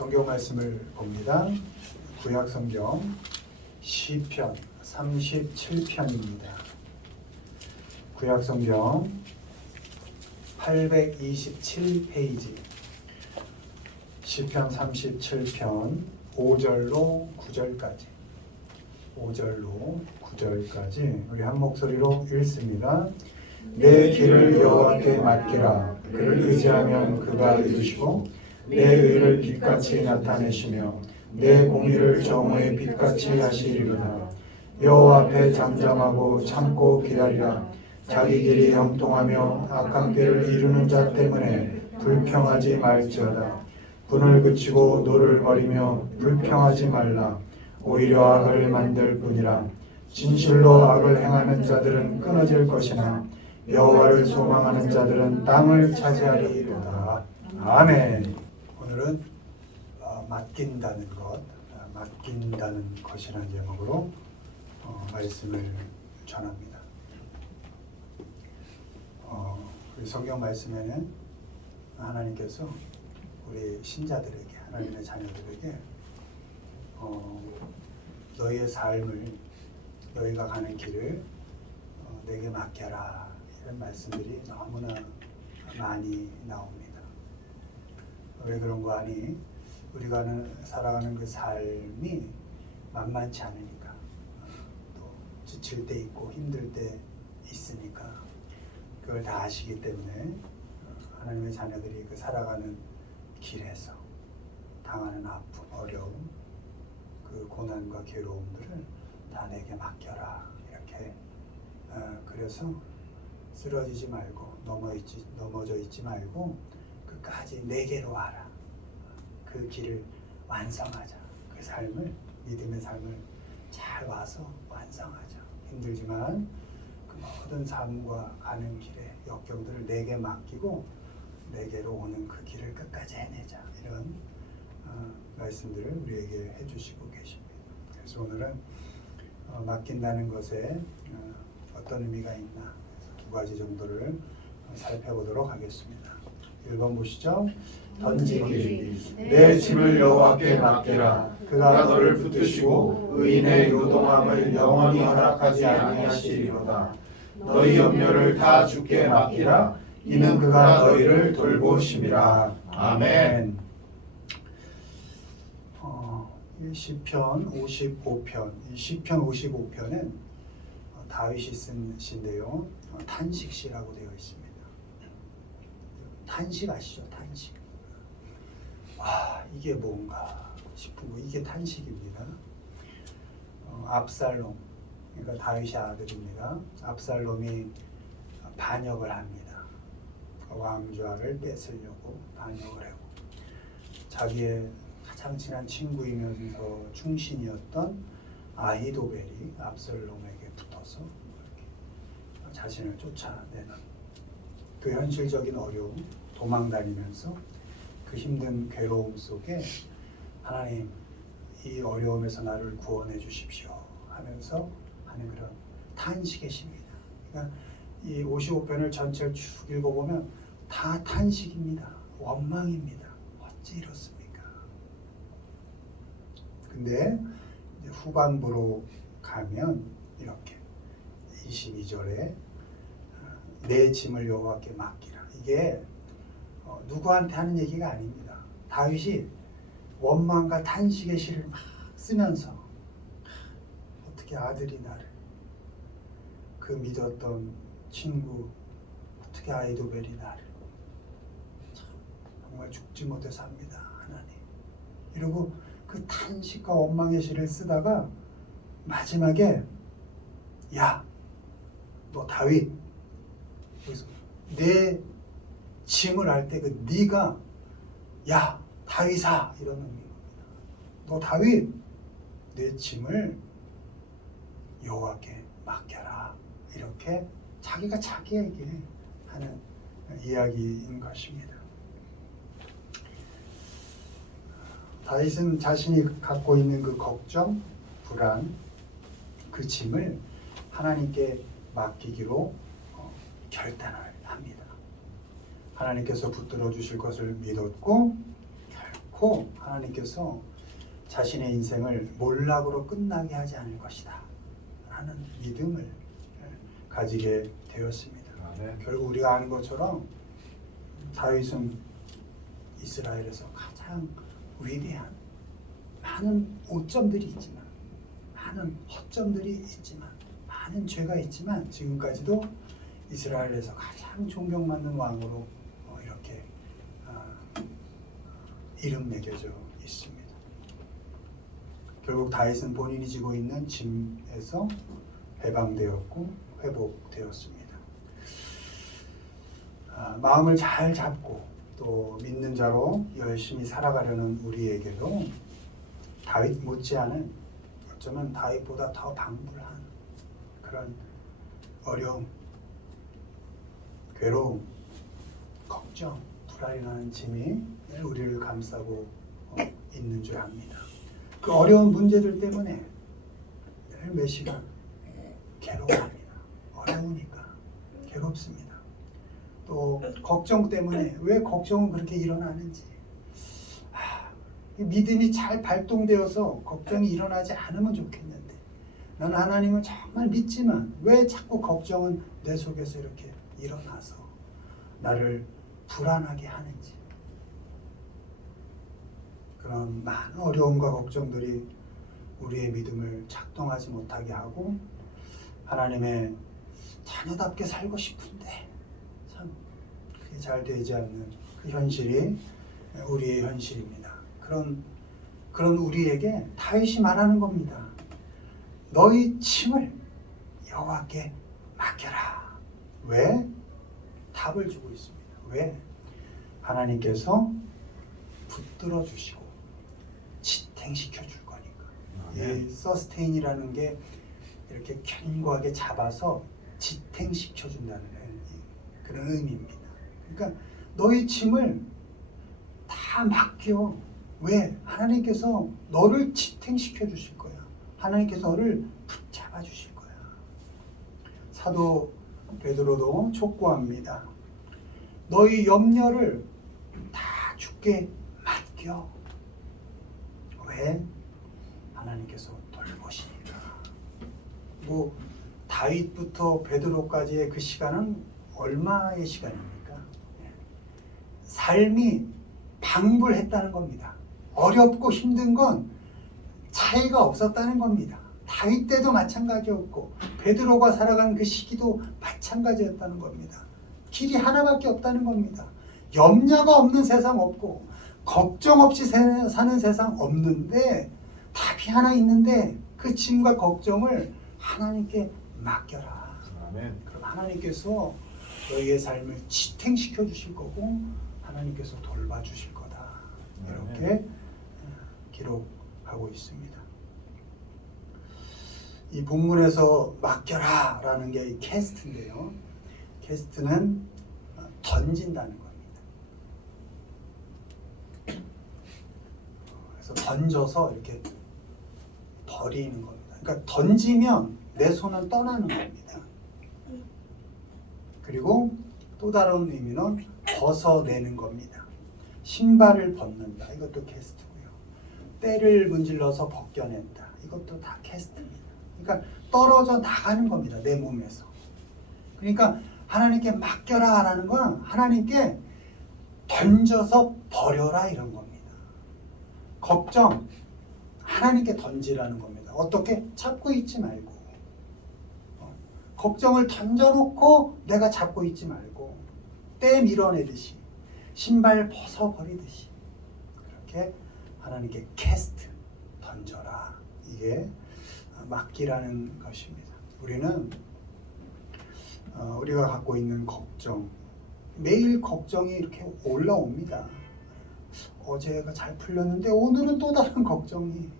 성경 말씀을 봅니다. 구약 성경 시편 37편입니다. 구약 성경 827페이지 시편 37편 5절로 9절까지 우리 한 목소리로 읽습니다. 내 길을 여호와께 맡기라. 그를 의지하면 그가 이루시고 내 의를 빛같이 나타내시며 내 공의를 정오의 빛같이 하시리로다. 여호와 앞에 잠잠하고 참고 기다리라. 자기 길이 형통하며 악한 길을 이루는 자 때문에 불평하지 말지어다. 분을 그치고 노를 버리며 불평하지 말라. 오히려 악을 만들 뿐이라. 진실로 악을 행하는 자들은 끊어질 것이나 여호와를 소망하는 자들은 땅을 차지하리로다. 아멘. 오늘은 맡긴다는 것이라는 제목으로 말씀을 전합니다. 우리 성경 말씀에는 하나님께서 우리 신자들에게, 하나님의 자녀들에게 너희의 삶을, 너희가 가는 길을 내게 맡겨라, 이런 말씀들이 너무나 많이 나옵니다. 왜 그런 거 아니? 우리가 살아가는 그 삶이 만만치 않으니까, 또 지칠 때 있고 힘들 때 있으니까 그걸 다 아시기 때문에 하나님의 자녀들이 그 살아가는 길에서 당하는 아픔, 어려움, 그 고난과 괴로움들을 다 내게 맡겨라, 이렇게 그래서 쓰러지지 말고 넘어져 있지 말고 끝까지 내게로 와라. 그 길을 완성하자. 그 삶을, 믿음의 삶을 잘 와서 완성하자. 힘들지만 그 모든 삶과 가는 길의 역경들을 내게 맡기고 내게로 오는 그 길을 끝까지 해내자. 이런 말씀들을 우리에게 해주시고 계십니다. 그래서 오늘은 맡긴다는 것에 어떤 의미가 있나, 두 가지 정도를 살펴보도록 하겠습니다. 1번 보시죠. 던지기. 내 짐을 여호와께 맡기라. 그가 너를 붙드시고 의인의 요동함을 영원히 허락하지 아니하시리로다. 너희 염려를 다 주께 맡기라. 이는 그가 너희를 돌보심이라. 아멘. 시편 55편. 이 시편 55편은 다윗이 쓴 시인데요. 탄식시라고 되어 있습니다. 탄식 아시죠? 탄식. 와, 이게 뭔가 싶은 거, 이게 탄식입니다. 압살롬, 그러니까 다윗의 아들입니다. 압살롬이 반역을 합니다. 왕좌를 뺏으려고 반역을 하고, 자기의 가장 친한 친구이면서 충신이었던 아히도벨이 압살롬에게 붙어서 자신을 쫓아내는 그 현실적인 어려움, 도망다니면서 그 힘든 괴로움 속에 하나님, 이 어려움에서 나를 구원해 주십시오 하면서 하는 그런 탄식의 시입니다. 그러니까 이 55편을 전체를 쭉 읽어보면 다 탄식입니다. 원망입니다. 어찌 이렇습니까? 근데 이제 후반부로 가면 이렇게 22절에 내 짐을 여호와께 맡기라. 이게 누구한테 하는 얘기가 아닙니다. 다윗이 원망과 탄식의 시를 막 쓰면서 어떻게 아들이 나를, 그 믿었던 친구, 어떻게 아히도벨이 나를 정말 죽지 못해 삽니다, 하나님. 이러고 그 탄식과 원망의 시를 쓰다가 마지막에 야, 너 다윗, 그래서 내 짐을 할 때 그 네가 야 다윗아, 이런 의미입니다. 너 다윗, 내 짐을 여호와께 맡겨라. 이렇게 자기가 자기에게 하는 이야기인 것입니다. 다윗은 자신이 갖고 있는 그 걱정, 불안, 그 짐을 하나님께 맡기기로 결단을 합니다. 하나님께서 붙들어 주실 것을 믿었고 결코 결코 하나님께서 자신의 인생을 몰락으로 끝나게 하지 않을 것이다 하는 믿음을 가지게 되었습니다. 결국 우리가 아는 것처럼 다윗은 이스라엘에서 가장 위대한 많은 오점들이 있지만 많은 허점들이 있지만 많은 죄가 있지만 지금까지도 이스라엘에서 가장 존경받는 왕으로 이렇게 이름 매겨져 있습니다. 결국 다윗은 본인이 지고 있는 짐에서 해방되었고 회복되었습니다. 마음을 잘 잡고 또 믿는 자로 열심히 살아가려는 우리에게도 다윗 못지않은 어쩌면 다윗보다 더 방불한 그런 어려움, 괴로움, 걱정, 불안이라는 짐이 우리를 감싸고 있는 줄 압니다. 그 어려운 문제들 때문에 늘 몇 시간 괴로워합니다. 어려우니까 괴롭습니다. 또 걱정 때문에 왜 걱정은 그렇게 일어나는지 믿음이 잘 발동되어서 걱정이 일어나지 않으면 좋겠는데 나는 하나님을 정말 믿지만 왜 자꾸 걱정은 내 속에서 이렇게 일어나서 나를 불안하게 하는지 그런 많은 어려움과 걱정들이 우리의 믿음을 작동하지 못하게 하고 하나님의 자녀답게 살고 싶은데 참 그게 잘 되지 않는 그 현실이 우리의 현실입니다. 그런 우리에게 다윗이 말하는 겁니다. 너희 짐을 여호와께 맡겨라. 왜? 답을 주고 있습니다. 왜? 하나님께서 붙들어 주시고 지탱시켜 줄 거니까. 이 서스테인이라는 게 이렇게 견고하게 잡아서 지탱시켜 준다는 그런 의미입니다. 그러니까 너희 짐을 다 맡겨. 왜? 하나님께서 너를 지탱시켜 주실 거야. 하나님께서 너를 붙잡아 주실 거야. 사도 베드로도 촉구합니다. 너희 염려를 다 주께 맡겨. 왜? 하나님께서 돌보시니까. 뭐 다윗부터 베드로까지의 그 시간은 얼마의 시간입니까? 삶이 방불했다는 겁니다. 어렵고 힘든 건 차이가 없었다는 겁니다. 다윗 때도 마찬가지였고 베드로가 살아간 그 시기도 마찬가지였다는 겁니다. 길이 하나밖에 없다는 겁니다. 염려가 없는 세상 없고 걱정 없이 사는 세상 없는데 답이 하나 있는데 그 짐과 걱정을 하나님께 맡겨라. 아멘. 그럼 하나님께서 너희의 삶을 지탱시켜 주실 거고 하나님께서 돌봐주실 거다. 이렇게 기록하고 있습니다. 이 본문에서 맡겨라 라는 게 캐스트인데요. 캐스트는 던진다는 겁니다. 그래서 던져서 이렇게 버리는 겁니다. 그러니까 던지면 내 손은 떠나는 겁니다. 그리고 또 다른 의미는 벗어내는 겁니다. 신발을 벗는다. 이것도 캐스트고요. 때를 문질러서 벗겨낸다. 이것도 다 캐스트입니다. 그러니까 떨어져 나가는 겁니다. 내 몸에서. 그러니까 하나님께 맡겨라 라는 건 하나님께 던져서 버려라 이런 겁니다. 걱정 하나님께 던지라는 겁니다. 어떻게? 잡고 있지 말고. 걱정을 던져놓고 내가 잡고 있지 말고 때 밀어내듯이 신발 벗어버리듯이 그렇게 하나님께 캐스트 던져라. 이게 맡기라는 것입니다. 우리는 우리가 갖고 있는 걱정 매일 걱정이 이렇게 올라옵니다. 어제가 잘 풀렸는데 오늘은 또 다른 걱정이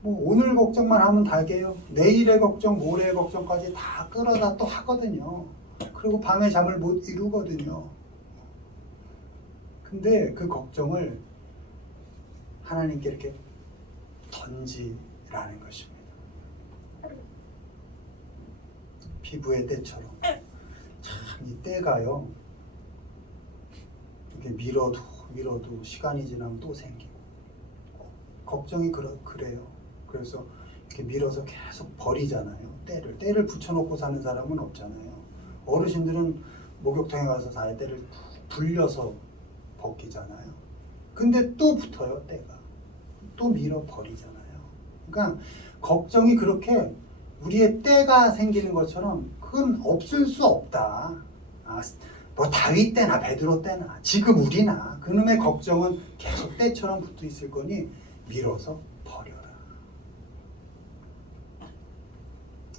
뭐 오늘 걱정만 하면 다게요. 내일의 걱정, 모레의 걱정까지 다 끌어다 또 하거든요. 그리고 밤에 잠을 못 이루거든요. 근데 그 걱정을 하나님께 이렇게 던지라는 것입니다. 피부의 때처럼 참 이 때가요. 이렇게 밀어도 미뤄도 시간이 지나면 또 생기고 걱정이 그래요. 그래서 이렇게 밀어서 계속 버리잖아요. 때를 붙여놓고 사는 사람은 없잖아요. 어르신들은 목욕탕에 가서 다 때를 불려서 벗기잖아요. 근데 또 붙어요, 때가. 또 밀어 버리잖아요. 그러니까 걱정이 그렇게 우리의 때가 생기는 것처럼 그건 없을 수 없다. 뭐 다윗 때나 베드로 때나 지금 우리나 그놈의 걱정은 계속 때처럼 붙어 있을 거니 밀어서 버려라.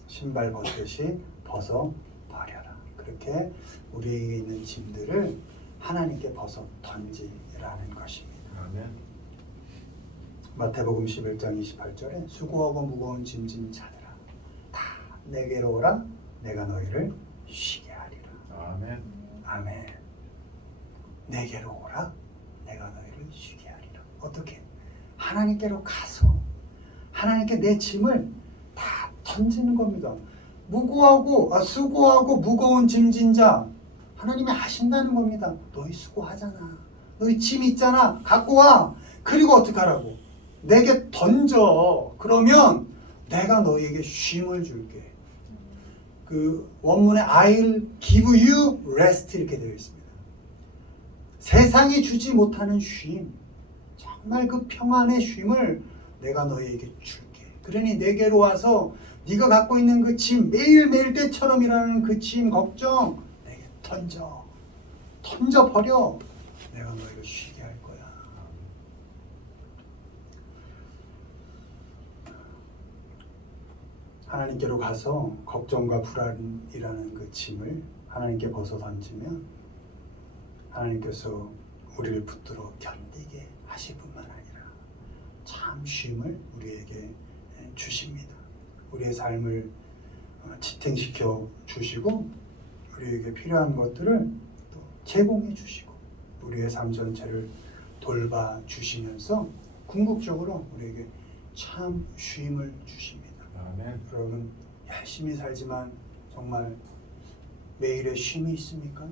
신발 벗듯이 벗어 버려라. 그렇게 우리에게 있는 짐들을 하나님께 벗어 던지라는 것입니다. 아멘. 마태복음 11장 28절에 수고하고 무거운 짐진 자들아 다 내게로 오라 내가 너희를 쉬게 하리라. 아멘. 아멘. 내게로 오라 내가 너희를 쉬게 하리라. 어떻게? 하나님께로 가서 하나님께 내 짐을 다 던지는 겁니다. 수고하고 무거운 짐진 자 하나님이 아신다는 겁니다. 너희 수고하잖아. 너희 짐 있잖아. 갖고 와. 그리고 어떻게 하라고? 내게 던져. 그러면 내가 너희에게 쉼을 줄게. 그 원문에 I'll give you rest 이렇게 되어 있습니다. 세상이 주지 못하는 쉼, 정말 그 평안의 쉼을 내가 너희에게 줄게. 그러니 내게로 와서 네가 갖고 있는 그 짐, 매일매일 때처럼이라는 그 짐, 걱정 내게 던져버려. 내가 너희를 쉬게 할 거야. 하나님께로 가서 걱정과 불안이라는 그 짐을 하나님께 벗어 던지면 하나님께서 우리를 붙들어 견디게 하실 뿐만 아니라 참 쉼을 우리에게 주십니다. 우리의 삶을 지탱시켜 주시고 우리에게 필요한 것들을 또 제공해 주시고 우리의 삶 전체를 돌봐 주시면서 궁극적으로 우리에게 참 쉼을 주십니다. 아멘. 여러분 열심히 살지만 정말 매일의 쉼이 있습니까?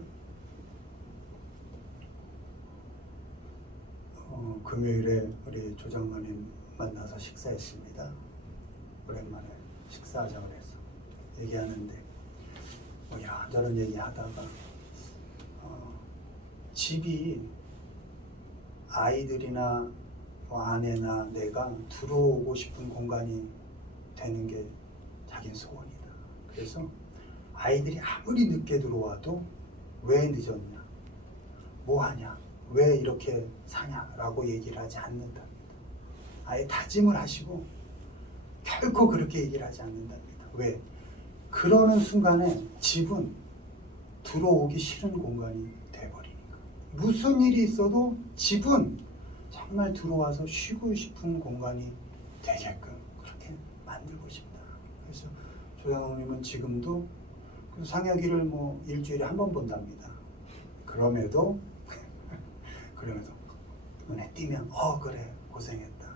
금요일에 우리 조장로님 만나서 식사했습니다. 오랜만에 식사하자고 해서 얘기하는데 이런저런 얘기하다가 집이 아이들이나 아내나 내가 들어오고 싶은 공간이 되는 게 자기는 소원이다. 그래서 아이들이 아무리 늦게 들어와도 왜 늦었냐, 뭐 하냐, 왜 이렇게 사냐라고 얘기를 하지 않는답니다. 아예 다짐을 하시고 결코 그렇게 얘기를 하지 않는답니다. 왜? 그러는 순간에 집은 들어오기 싫은 공간이 돼버리니까. 무슨 일이 있어도 집은 정말 들어와서 쉬고 싶은 공간이 되게끔 그렇게 만들고 싶다. 그래서 조장로님은 지금도 그 상혁이를 뭐 일주일에 한 번 본답니다. 그럼에도 눈에 띄면 그래 고생했다.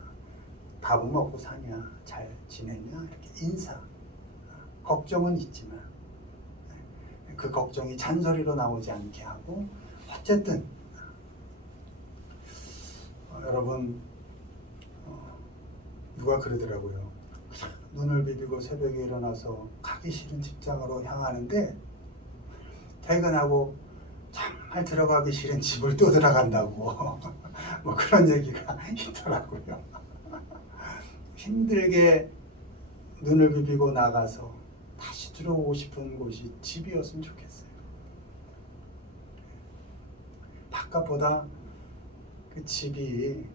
밥은 먹고 사냐, 잘 지냈냐 이렇게 인사. 걱정은 있지만 그 걱정이 잔소리로 나오지 않게 하고 어쨌든 여러분 누가 그러더라고요. 눈을 비비고 새벽에 일어나서 가기 싫은 직장으로 향하는데 퇴근하고 정말 들어가기 싫은 집을 또 들어간다고 뭐 그런 얘기가 있더라고요. 힘들게 눈을 비비고 나가서 다시 들어오고 싶은 곳이 집이었으면 좋겠어요. 바깥보다 그 집이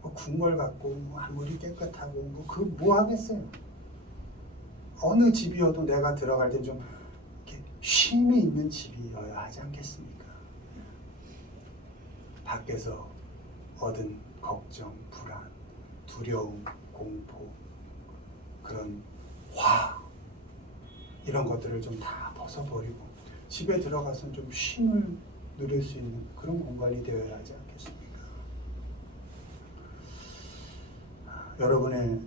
뭐 궁궐 같고 아무리 깨끗하고 뭐 하겠어요. 어느 집이어도 내가 들어갈 때 좀 쉼이 있는 집이어야 하지 않겠습니까? 밖에서 얻은 걱정, 불안, 두려움, 공포, 그런 화 이런 것들을 좀 다 벗어버리고 집에 들어가서 좀 쉼을 누릴 수 있는 그런 공간이 되어야 하지 않겠습니까? 여러분의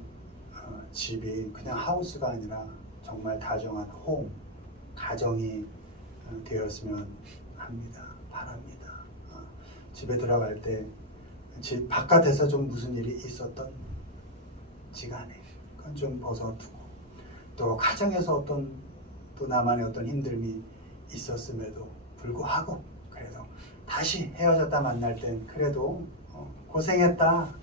집이 그냥 하우스가 아니라 정말 다정한 홈, 가정이 되었으면 합니다. 바랍니다. 집에 들어갈 때 집 바깥에서 좀 무슨 일이 있었던 지간에 그건 좀 벗어두고, 또 가정에서 어떤 또 나만의 어떤 힘듦이 있었음에도 불구하고 그래도 다시 헤어졌다 만날 땐 그래도 고생했다.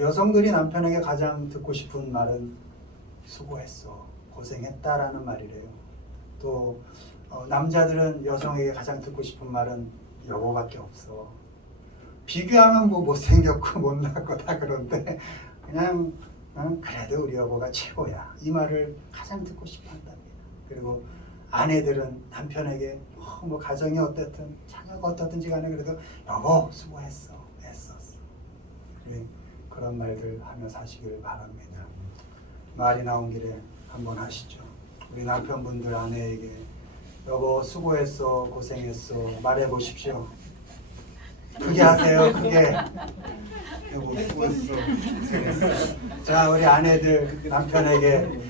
여성들이 남편에게 가장 듣고 싶은 말은 수고했어, 고생했다라는 말이래요. 또 남자들은 여성에게 가장 듣고 싶은 말은 여보밖에 없어. 비교하면 뭐 못생겼고 못났고 다 그런데 그냥 그래도 우리 여보가 최고야, 이 말을 가장 듣고 싶어 한답니다. 그리고 아내들은 남편에게 뭐 가정이 어떻든 자녀가 어떻든지 간에 그래도 여보 수고했어, 애썼어, 그런 말들 하며 사시길 바랍니다. 말이 나온 길에 한번 하시죠. 우리 남편분들 아내에게 여보 수고했어, 고생했어 말해보십시오. 크게 하세요, 크게. 여보 수고했어, 고생했어. 자, 우리 아내들 남편에게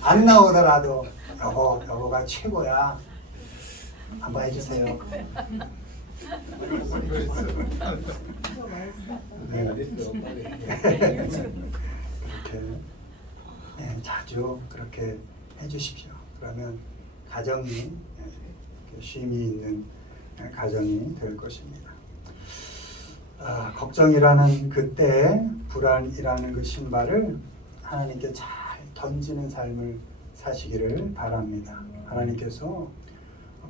안 나오더라도 여보가 최고야 한번 해주세요. 네. 이렇게 자주 그렇게 해주십시오. 그러면 가정이 쉼이 있는 가정이 될 것입니다. 걱정이라는 그때 불안이라는 그 신발을 하나님께 잘 던지는 삶을 사시기를 바랍니다. 하나님께서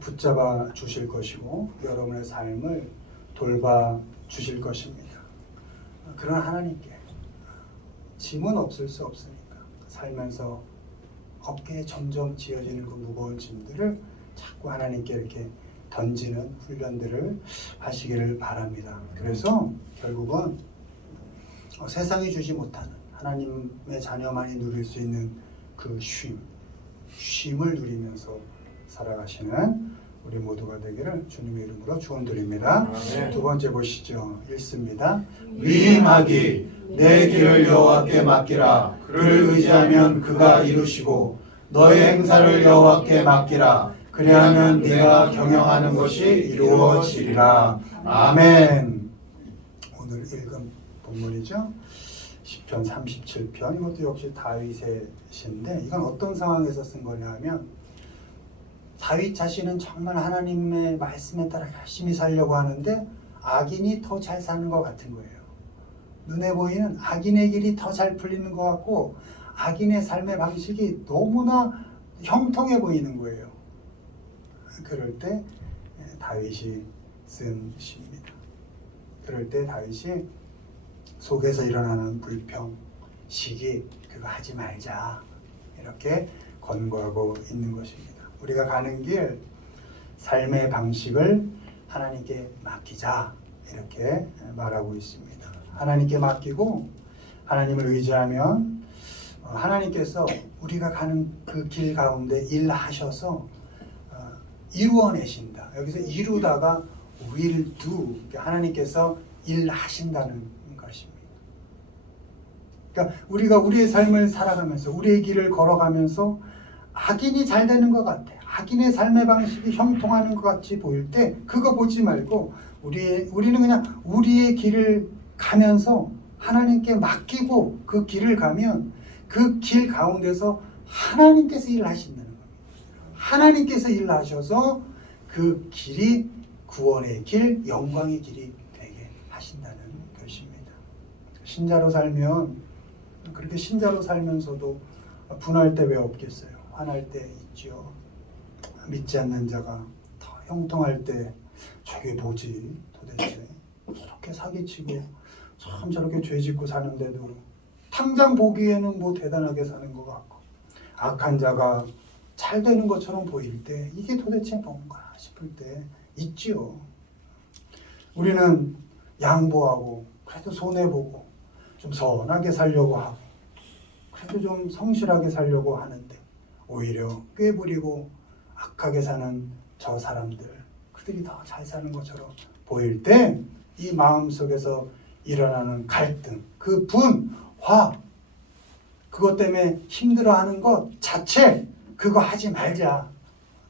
붙잡아 주실 것이고 여러분의 삶을 돌봐 주실 것입니다. 그런 하나님께 짐은 없을 수 없으니까 살면서 어깨에 점점 지어지는 그 무거운 짐들을 자꾸 하나님께 이렇게 던지는 훈련들을 하시기를 바랍니다. 그래서 결국은 세상이 주지 못하는 하나님의 자녀만이 누릴 수 있는 그 쉼을 누리면서 살아가시는 우리 모두가 되기를 주님의 이름으로 축원드립니다. 두 번째 보시죠. 읽습니다. 위임하기 내 길을 여호와께 맡기라. 그를 의지하면 그가 이루시고 너의 행사를 여호와께 맡기라. 그리하면 네가 경영하는 것이 이루어지리라. 아멘. 오늘 읽은 본문이죠. 시편 37편. 이것도 역시 다윗의 시인데 이건 어떤 상황에서 쓴 거냐 하면 다윗 자신은 정말 하나님의 말씀에 따라 열심히 살려고 하는데 악인이 더 잘 사는 것 같은 거예요. 눈에 보이는 악인의 길이 더 잘 풀리는 것 같고 악인의 삶의 방식이 너무나 형통해 보이는 거예요. 그럴 때 다윗이 쓴 시입니다. 그럴 때 다윗이 속에서 일어나는 불평, 시기 그거 하지 말자 이렇게 권고하고 있는 것입니다. 우리가 가는 길 삶의 방식을 하나님께 맡기자 이렇게 말하고 있습니다. 하나님께 맡기고 하나님을 의지하면 하나님께서 우리가 가는 그 길 가운데 일하셔서 이루어내신다. 여기서 이루다가 will do, 하나님께서 일하신다는 것입니다. 그러니까 우리가 우리의 삶을 살아가면서 우리의 길을 걸어가면서 악인이 잘 되는 것 같아. 악인의 삶의 방식이 형통하는 것 같이 보일 때 그거 보지 말고 우리는 그냥 우리의 길을 가면서 하나님께 맡기고 그 길을 가면 그 길 가운데서 하나님께서 일하신다는 겁니다. 하나님께서 일하셔서 그 길이 구원의 길, 영광의 길이 되게 하신다는 것입니다. 신자로 살면 그렇게 신자로 살면서도 분할 때 왜 없겠어요? 화날 때 있죠. 믿지 않는 자가 더 형통할 때 저게 뭐지 도대체 저렇게 사기치고 참 저렇게 죄짓고 사는데도 당장 보기에는 뭐 대단하게 사는 것 같고 악한 자가 잘 되는 것처럼 보일 때 이게 도대체 뭔가 싶을 때 있지요. 우리는 양보하고 그래도 손해보고 좀 선하게 살려고 하고 그래도 좀 성실하게 살려고 하는데 오히려 꾀부리고 악하게 사는 저 사람들 그들이 더 잘 사는 것처럼 보일 때 이 마음속에서 일어나는 갈등, 그 분, 화 그것 때문에 힘들어하는 것 자체 그거 하지 말자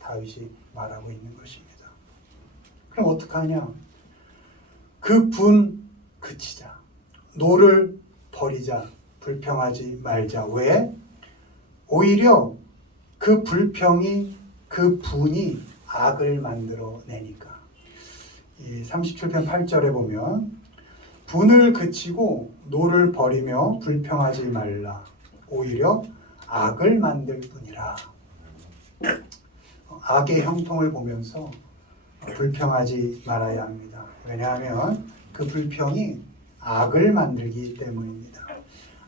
다윗이 말하고 있는 것입니다. 그럼 어떡하냐? 그 분 그치자. 노를 버리자. 불평하지 말자. 왜? 오히려 그 불평이 그 분이 악을 만들어내니까. 이 37편 8절에 보면 분을 그치고 노를 버리며 불평하지 말라. 오히려 악을 만들 뿐이라. 악의 형통을 보면서 불평하지 말아야 합니다. 왜냐하면 그 불평이 악을 만들기 때문입니다.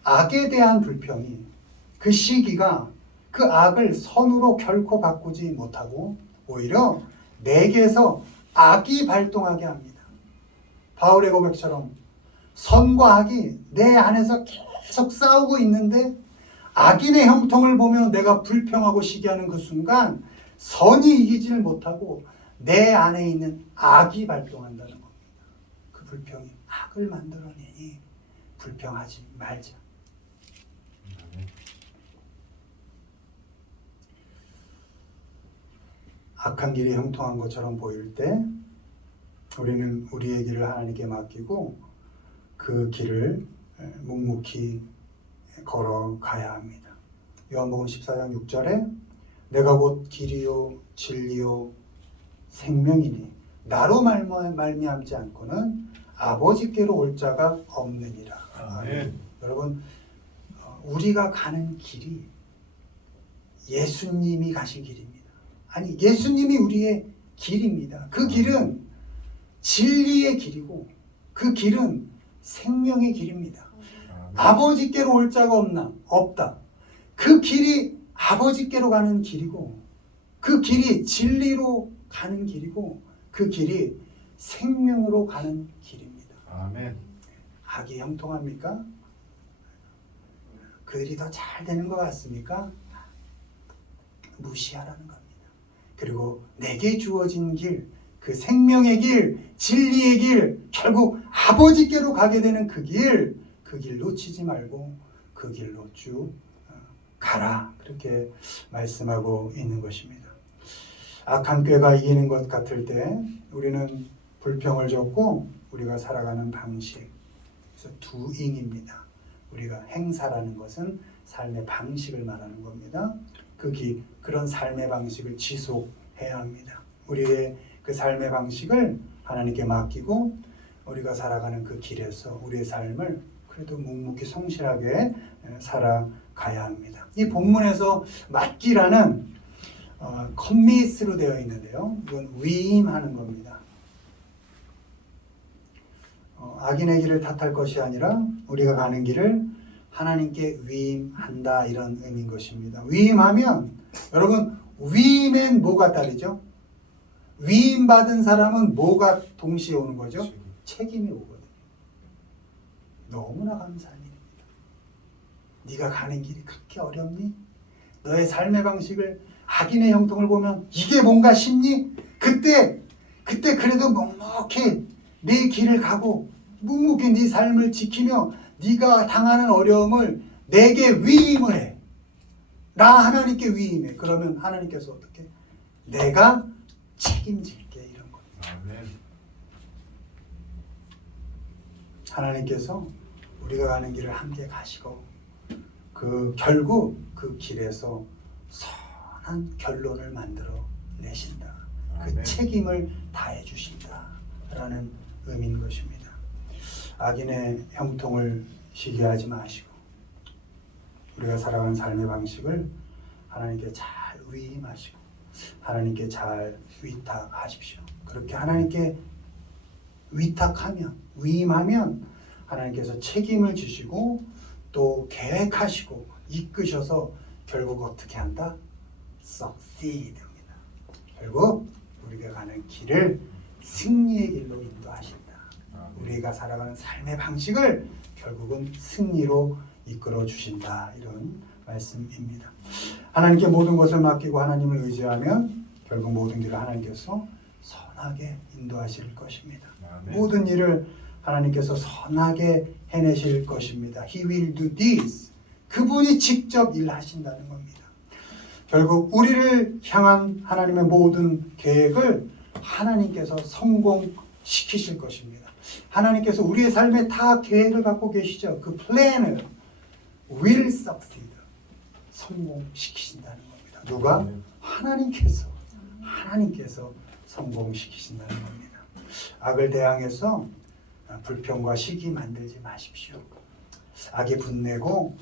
악에 대한 불평이 그 시기가 그 악을 선으로 결코 바꾸지 못하고 오히려 내게서 악이 발동하게 합니다. 바울의 고백처럼 선과 악이 내 안에서 계속 싸우고 있는데 악인의 형통을 보며 내가 불평하고 시기하는 그 순간 선이 이기지를 못하고 내 안에 있는 악이 발동한다는 겁니다. 그 불평이 악을 만들어내니 불평하지 말자. 악한 길이 형통한 것처럼 보일 때 우리는 우리의 길을 하나님께 맡기고 그 길을 묵묵히 걸어가야 합니다. 요한복음 14장 6절에 내가 곧 길이요 진리요 생명이니 나로 말미암지 않고는 아버지께로 올 자가 없느니라. 아멘. 여러분, 우리가 가는 길이 예수님이 가신 길입니다. 아니, 예수님이 우리의 길입니다. 그 길은 진리의 길이고 그 길은 생명의 길입니다. 아버지께로 올 자가 없다. 그 길이 아버지께로 가는 길이고 그 길이 진리로 가는 길이고 그 길이 생명으로 가는 길입니다. 아멘. 악이 형통합니까? 그들이 더 잘 되는 것 같습니까? 무시하라는 겁니다. 그리고 내게 주어진 길, 그 생명의 길, 진리의 길, 결국 아버지께로 가게 되는 그 길 놓치지 말고 그 길로 쭉 가라. 그렇게 말씀하고 있는 것입니다. 악한 꾀가 이기는 것 같을 때 우리는 불평을 접고 우리가 살아가는 방식, 그래서 두 잉입니다. 우리가 행사라는 것은 삶의 방식을 말하는 겁니다. 그런 삶의 방식을 지속해야 합니다. 우리의 그 삶의 방식을 하나님께 맡기고 우리가 살아가는 그 길에서 우리의 삶을 그래도 묵묵히 성실하게 살아가야 합니다. 이 본문에서 맡기라는 커밋으로 되어 있는데요. 이건 위임하는 겁니다. 악인의 길을 탓할 것이 아니라 우리가 가는 길을 하나님께 위임한다, 이런 의미인 것입니다. 위임하면 여러분, 위임엔 뭐가 따르죠? 위임받은 사람은 뭐가 동시에 오는 거죠? 책임이 오거든요. 너무나 감사한 일입니다. 네가 가는 길이 그렇게 어렵니? 너의 삶의 방식을 악인의 형통을 보면 이게 뭔가 싶니? 그때 그래도 묵묵히 네 길을 가고 묵묵히 네 삶을 지키며 네가 당하는 어려움을 내게 위임을 해. 나 하나님께 위임해. 그러면 하나님께서 어떻게? 내가 책임질게, 이런 거예요. 아멘. 하나님께서 우리가 가는 길을 함께 가시고 결국 그 길에서 선한 결론을 만들어 내신다. 아멘. 그 책임을 다해 주신다라는 의미인 것입니다. 악인의 형통을 시기하지 마시고 우리가 살아가는 삶의 방식을 하나님께 잘 위임하시고 하나님께 잘 위탁하십시오. 그렇게 하나님께 위탁하면, 위임하면 하나님께서 책임을 주시고 또 계획하시고 이끄셔서 결국 어떻게 한다? succeed입니다. 결국 우리가 가는 길을 승리의 길로 인도하신다. 우리가 살아가는 삶의 방식을 결국은 승리로 이끌어 주신다, 이런 말씀입니다. 하나님께 모든 것을 맡기고 하나님을 의지하면 결국 모든 길을 하나님께서 선하게 인도하실 것입니다. 아멘. 모든 일을 하나님께서 선하게 해내실 것입니다. He will do this. 그분이 직접 일하신다는 겁니다. 결국 우리를 향한 하나님의 모든 계획을 하나님께서 성공시키실 것입니다. 하나님께서 우리의 삶에 다 계획을 갖고 계시죠. 그 플랜을 will succeed, 성공시키신다는 겁니다. 누가? 하나님께서 성공시키신다는 겁니다. 악을 대항해서 불평과 시기 만들지 마십시오. 악이 분내고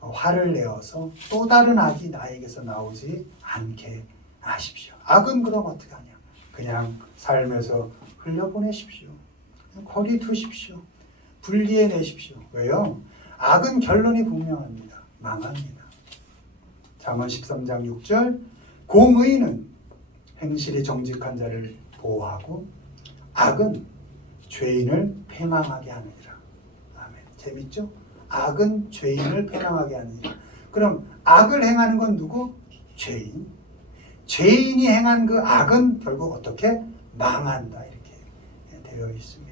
화를 내어서 또 다른 악이 나에게서 나오지 않게 하십시오. 악은 그럼 어떻게 하냐? 그냥 삶에서 흘려보내십시오. 거리 두십시오. 분리해내십시오. 왜요? 악은 결론이 분명합니다. 망합니다. 잠언 13장 6절, 공의는 행실이 정직한 자를 보호하고 악은 죄인을 패망하게 하느니라. 아멘. 재밌죠? 악은 죄인을 패망하게 하느니라. 그럼 악을 행하는 건 누구? 죄인. 죄인이 행한 그 악은 결국 어떻게? 망한다. 이렇게 되어 있습니다.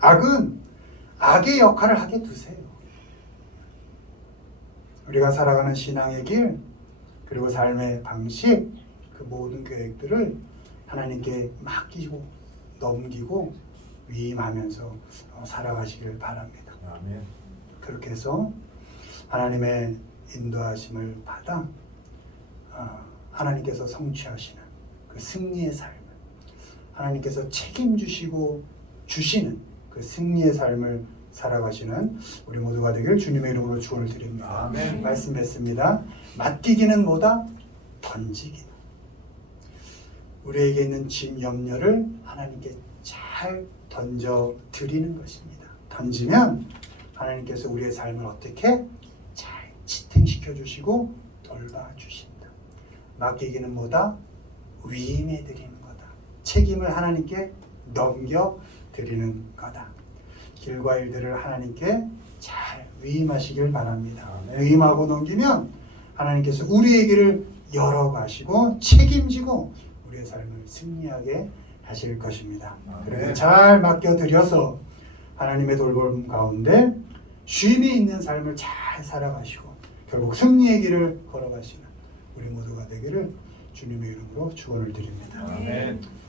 악은 악의 역할을 하게 두세요. 우리가 살아가는 신앙의 길, 그리고 삶의 방식, 그 모든 계획들을 하나님께 맡기고 넘기고 위임하면서 살아가시길 바랍니다. 아멘. 그렇게 해서 하나님의 인도하심을 받아 하나님께서 성취하시는 그 승리의 삶을, 하나님께서 책임지시고 주시는 그 승리의 삶을 살아가시는 우리 모두가 되길 주님의 이름으로 축원을 드립니다. 아멘. 말씀 뵙습니다. 맡기기는 뭐다? 던지기. 우리에게 있는 짐, 염려를 하나님께 잘 던져 드리는 것입니다. 던지면 하나님께서 우리의 삶을 어떻게 잘 지탱시켜 주시고 돌봐 주신다. 맡기기는 뭐다? 위임해 드리는 거다. 책임을 하나님께 넘겨 드리는 거다. 길과 일들을 하나님께 잘 위임하시길 바랍니다. 아멘. 위임하고 넘기면 하나님께서 우리의 길을 열어가시고 책임지고 우리의 삶을 승리하게 하실 것입니다. 아멘. 그래서 잘 맡겨드려서 하나님의 돌봄 가운데 쉼이 있는 삶을 잘 살아가시고 결국 승리의 길을 걸어가시는 우리 모두가 되기를 주님의 이름으로 축원을 드립니다. 아멘.